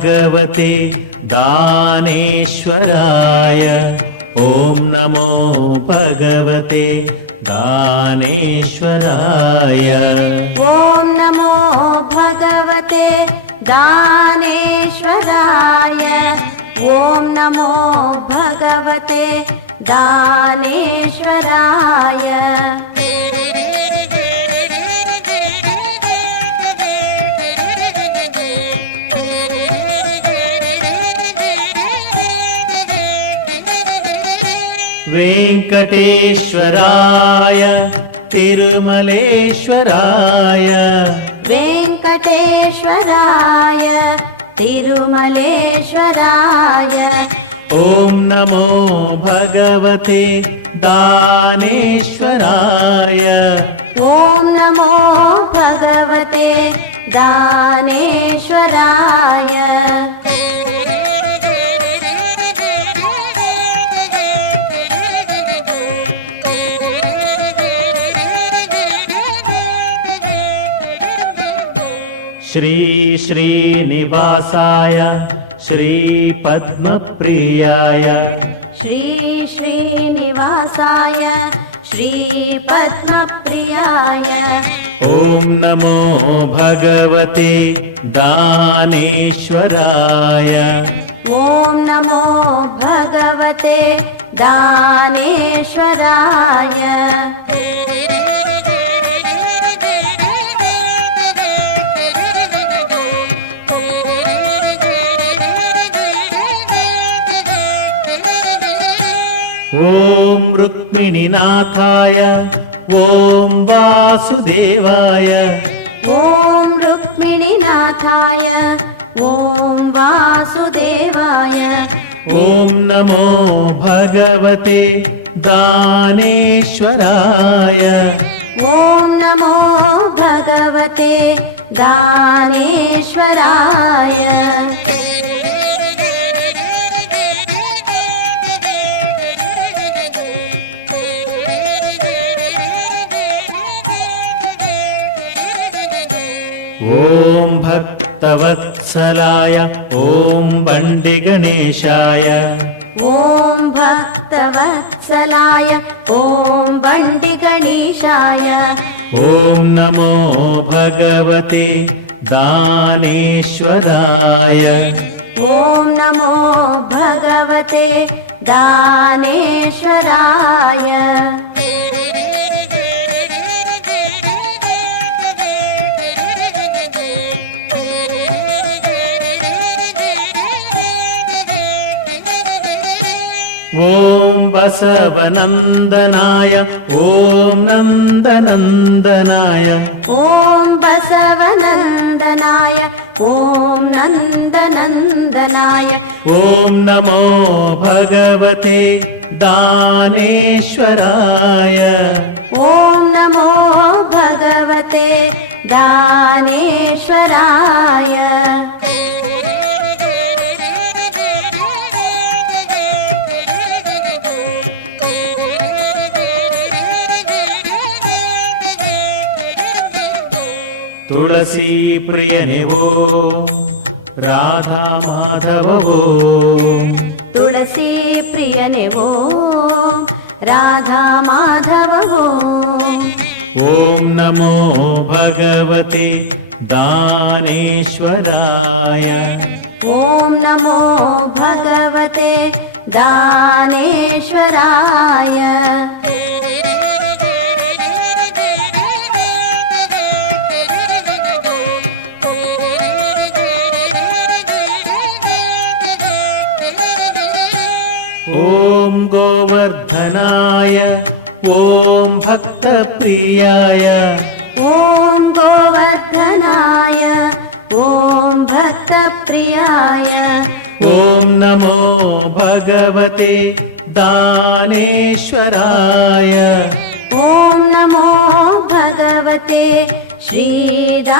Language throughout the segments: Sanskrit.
भगवते दानेश्वराय। ॐ नमो भगवते दानेश्वराय। ॐ नमो भगवते दानेश्वराय। ॐ नमो भगवते दानेश्वराय। वेंकटेश्वराय तिरुमलेश्वराय। वेंकटेश्वराय तिरुमलेश्वराय। ॐ नमो भगवते दानेश्वराय। ॐ नमो भगवते दानेश्वराय। श्री श्रीनिवासाय श्रीपद्मप्रियाय। श्री श्रीनिवासाय श्रीपद्मप्रियाय। ॐ नमो भगवते दानेश्वराय। ॐ नमो भगवते दानेश्वराय। ॐ रुक्मिणीनाथाय ॐ वासुदेवाय। ॐ रुक्मिणीनाथाय ॐ वासुदेवाय। ॐ नमो भगवते दानेश्वराय। ॐ नमो भगवते दानेश्वराय। ॐ भक्तवत्सलाय ॐ बण्डिगणेशाय। ॐ भक्तवत्सलाय ॐ बण्डिगणेशाय। ॐ नमो भगवते दानेश्वराय। ॐ नमो भगवते दानेश्वराय। ॐ बसवनन्दनाय ॐ नन्दनन्दनाय। ॐ बसवनन्दनाय ॐ नन्दनन्दनाय। ॐ नमो भगवते दानेश्वराय। ॐ नमो भगवते दानेश्वराय। तुलसी प्रियने वो राधा माधव वो। तुलसी प्रियने वो राधा माधव वो। ॐ नमो भगवते दानेश्वराय। ॐ नमो भगवते दानेश्वराय। ॐ गोवर्धनाय ॐ भक्तप्रियाय। ॐ गोवर्धनाय ॐ भक्तप्रियाय। ॐ नमो भगवते दानेश्वराय। ॐ नमो भगवते श्रीदानेश्वराय।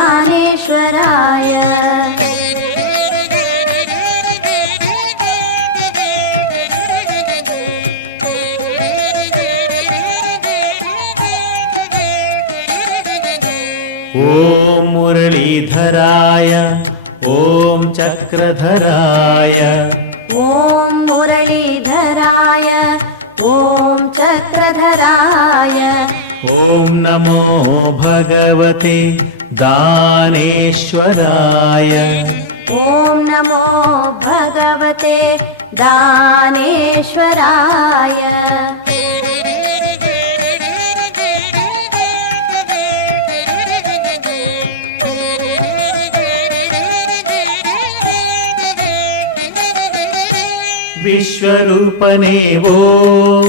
ॐ मुरलीधराय ॐ ॐ चक्रधराय ॐ मुरलीधराय ॐ चक्रधराय ॐ नमो भगवते दानेश्वराय ॐ नमो भगवते दानेश्वराय विश्वरूपने ॐ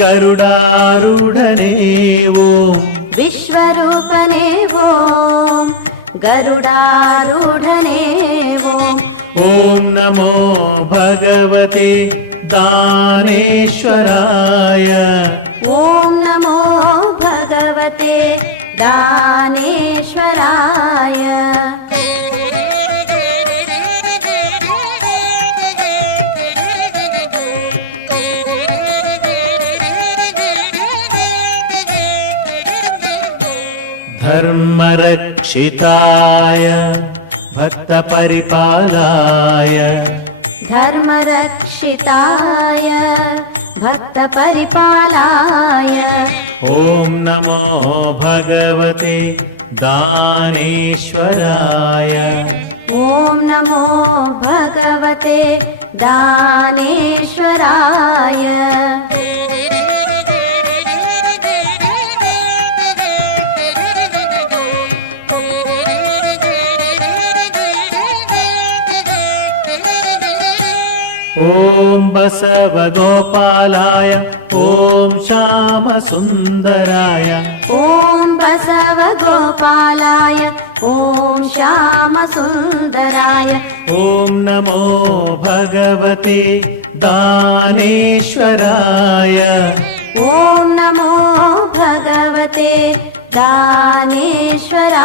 गरुडारूढने ॐ विश्वरूपने ॐ गरुडारूढने ॐ नमो भगवते दानेश्वराय ॐ नमो भगवते दानेश्वराय धर्मरक्षिताय भक्तपरिपालाय धर्मरक्षिताय भक्तपरिपालाय ॐ नमो भगवते दानेश्वराय ॐ नमो भगवते दानेश्वराय ॐ बसवगोपालाय ॐ श्यामसुन्दराय ॐ बसवगोपालाय ॐ श्यामसुन्दराय ॐ नमो भगवते दानेश्वराय ॐ नमो भगवते दानेश्वराय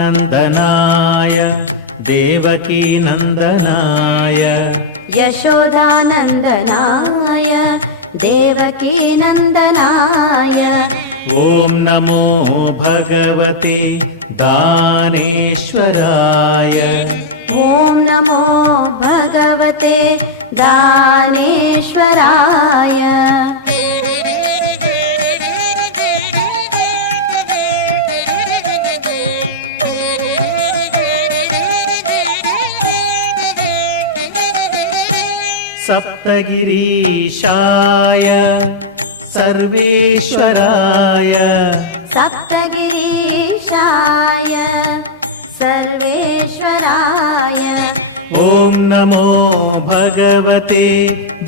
यशोदानन्दनाय देवकीनन्दनाय यशोदानन्दनाय देवकीनन्दनाय ॐ नमो भगवते दानेश्वराय ॐ नमो भगवते दानेश्वराय सप्तगिरीशाय सर्वेश्वराय सप्तगिरीशाय सर्वेश्वराय ॐ नमो भगवते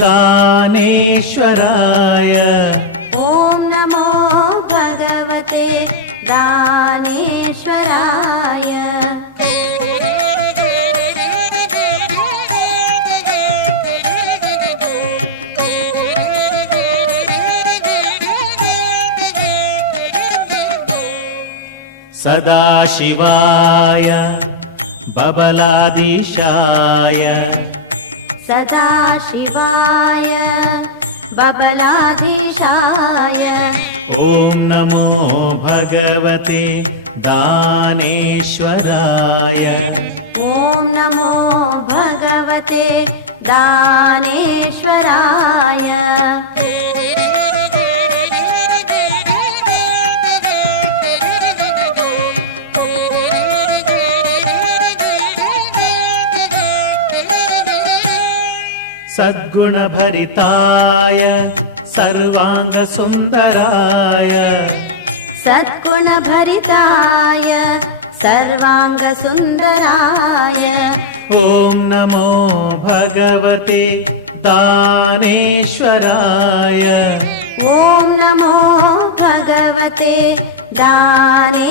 दानेश्वराय ॐ नमो भगवते दानेश्वराय सदाशिवाय बबलाधीशाय सदाशिवाय बबलाधीशाय ॐ नमो भगवते दानेश्वराय ॐ नमो भगवते दानेश्वराय सद्गुणभरिताय सर्वाङ्गसुन्दराय सद्गुणभरिताय सर्वाङ्गसुन्दराय ॐ नमो भगवते दानेश्वराय ॐ नमो भगवते दानेश्वराय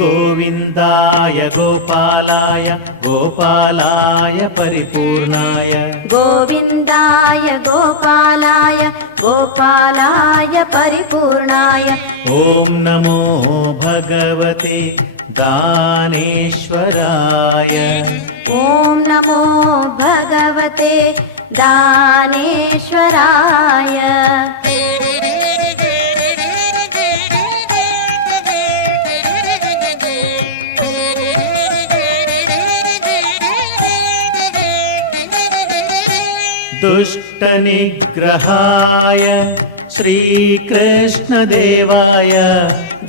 गोविन्दाय गोपालाय गोपालाय परिपूर्णाय गोविन्दाय गोपालाय गोपालाय परिपूर्णाय ॐ नमो भगवते दानेश्वराय ॐ नमो भगवते दानेश्वराय दुष्टनिग्रहाय श्रीकृष्णदेवाय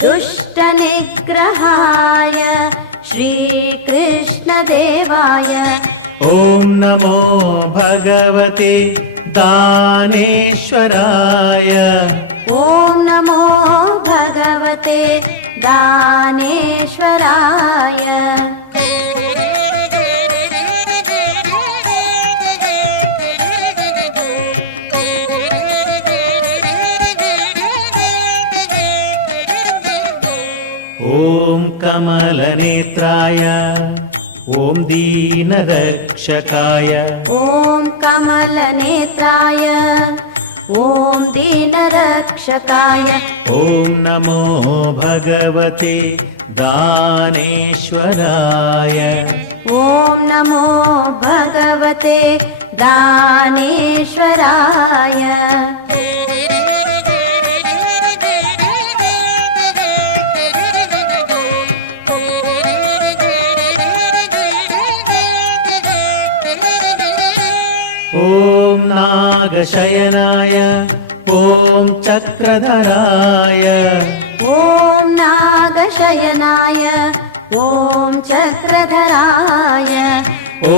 दुष्टनिग्रहाय श्रीकृष्णदेवाय ॐ नमो भगवते दानेश्वराय ॐ नमो भगवते दानेश्वराय ॐ कमलनेत्राय ॐ दीनरक्षकाय ॐ कमलनेत्राय ॐ दीनरक्षकाय ॐ नमो भगवते दानेश्वराय ॐ नमो भगवते दानेश्वराय ॐ नागशयनाय ॐ चक्रधराय ॐ नागशयनाय ॐ चक्रधराय ॐ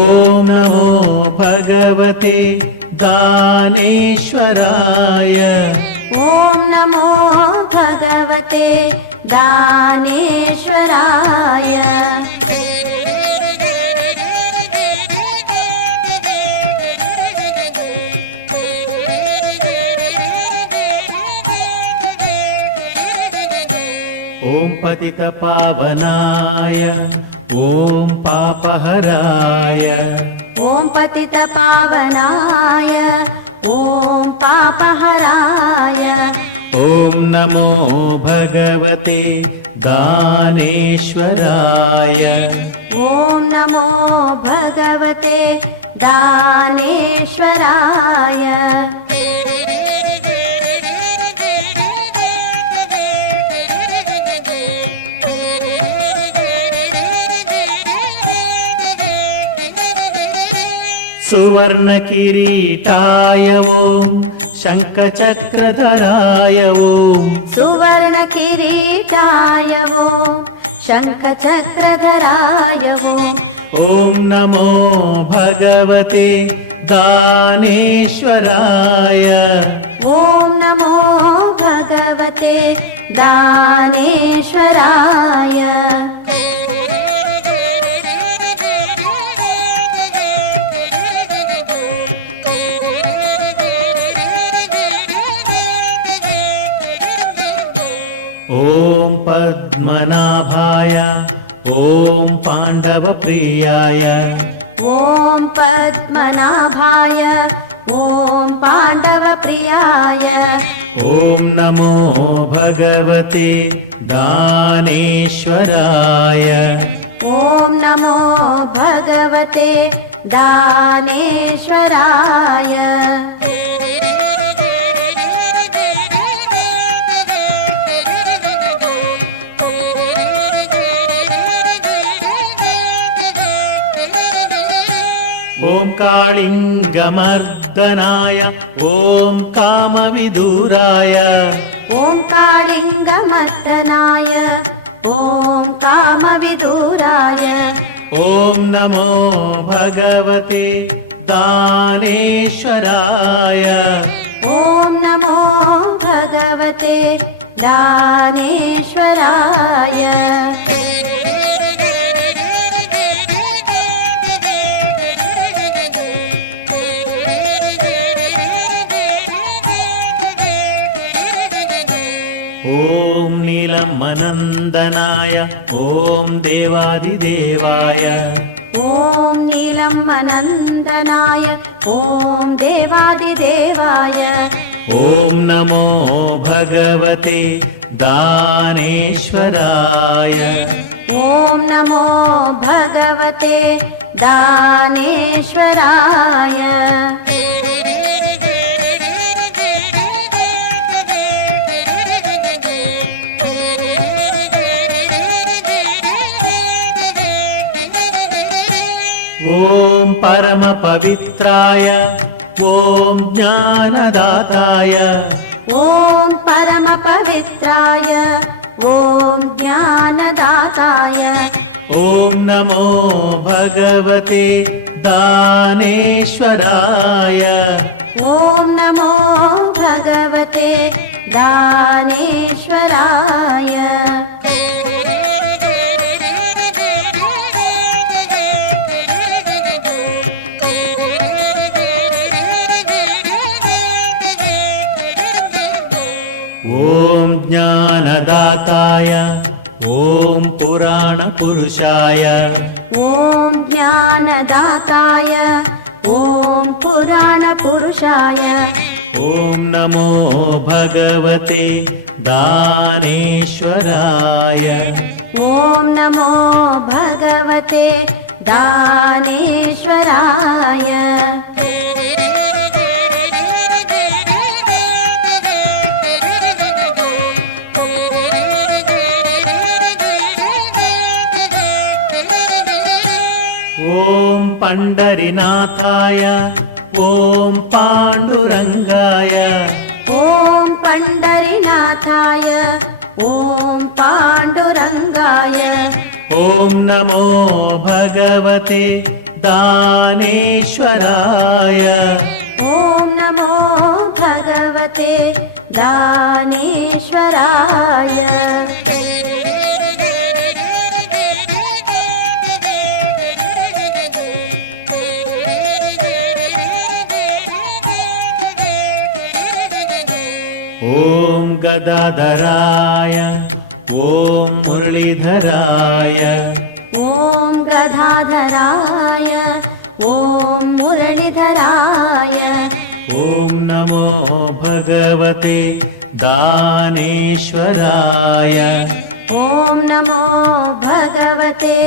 नमो भगवते दानेश्वराय ॐ नमो भगवते दानेश्वराय ॐ पतितपावनाय ॐ पापहराय ॐ पतितपावनाय ॐ पापहराय ॐ नमो भगवते दानेश्वराय ॐ नमो भगवते दानेश्वराय सुवर्णकिरीटाय ॐ शङ्खचक्रधराय ॐ सुवर्णकिरीटाय ॐ शङ्खचक्रधराय ॐ नमो भगवते दानेश्वराय ॐ नमो भगवते दानेश्वराय ॐ पद्मनाभाय ॐ पाण्डवप्रियाय ॐ पद्मनाभाय ॐ पाण्डवप्रियाय ॐ नमो भगवते दानेश्वराय ॐ नमो भगवते दानेश्वराय ॐ कालिङ्गमर्दनाय ॐ कामविदुराय ॐ कालिङ्गमर्दनाय ॐ कामविदुराय ॐ नमो भगवते दानेश्वराय ॐ नमो भगवते दानेश्वराय ॐ नीलमनन्दनाय ॐ देवादिदेवाय ॐ नीलमनन्दनाय ॐ देवादिदेवाय ॐ नमो भगवते दानेश्वराय ॐ नमो भगवते दानेश्वराय ॐ परमपवित्राय ॐ ज्ञानदाताय ॐ परमपवित्राय ॐ ज्ञानदाताय ॐ नमो भगवते दानेश्वराय ॐ नमो भगवते दानेश्वराय ॐ ज्ञानदाताय ॐ पुराणपुरुषाय ॐ ज्ञानदाताय ॐ पुराणपुरुषाय ॐ नमो भगवते दानेश्वराय ॐ नमो भगवते दानेश्वराय ॐ पण्डरीनाथाय ॐ पाण्डुरङ्गाय ॐ पण्डरीनाथाय ॐ पाण्डुरङ्गाय ॐ नमो भगवते दानेश्वराय ॐ नमो भगवते दानेश्वराय ॐ गदाधराय ॐ मुरलीधराय ॐ गदाधराय ॐ मुरलीधराय ॐ नमो भगवते दानेश्वराय ॐ नमो भगवते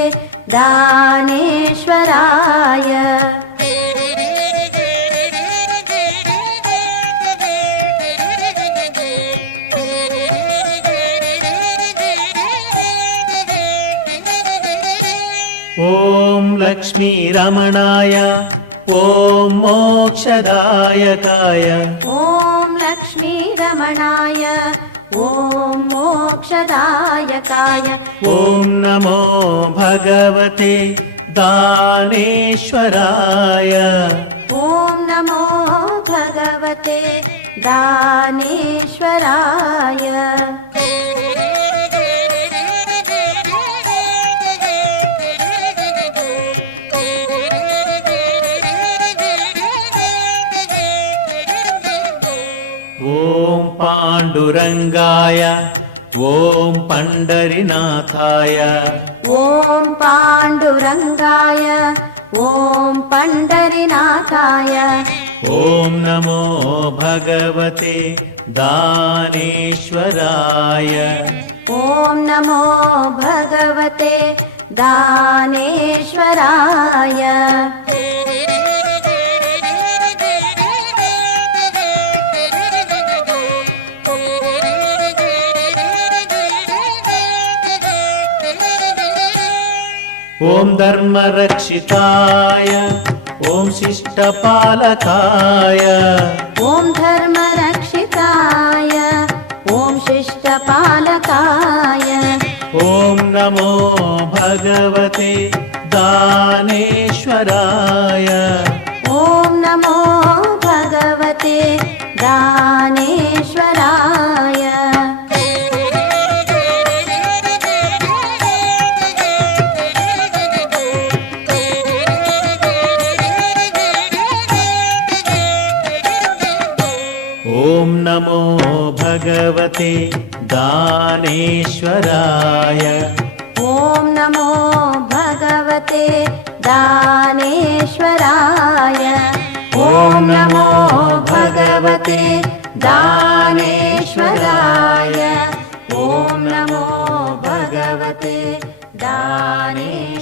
दानेश्वराय ॐ लक्ष्मीरमणाय ॐ मोक्षदायकाय ॐ लक्ष्मीरमणाय ॐ मोक्षदायकाय ॐ नमो भगवते दानेश्वराय ॐ नमो भगवते दानेश्वराय ॐ पाण्डुरङ्गाय ॐ पण्डरीनाथाय ॐ पाण्डुरङ्गाय ॐ पण्डरीनाथाय ॐ नमो भगवते दानेश्वराय ॐ नमो भगवते दानेश्वराय ॐ धर्मरक्षिताय ॐ शिष्टपालकाय ॐ धर्मरक्षिताय ॐ शिष्टपालकाय ॐ नमो भगवते दानेश्वराय ॐ नमो भगवते दानेश्वराय ॐ नमो भगवते भगवते दानेश्वराय ॐ नमो भगवते दानेश्वराय ॐ नमो भगवते दानेश्वराय ॐ नमो भगवते दानेश्वराय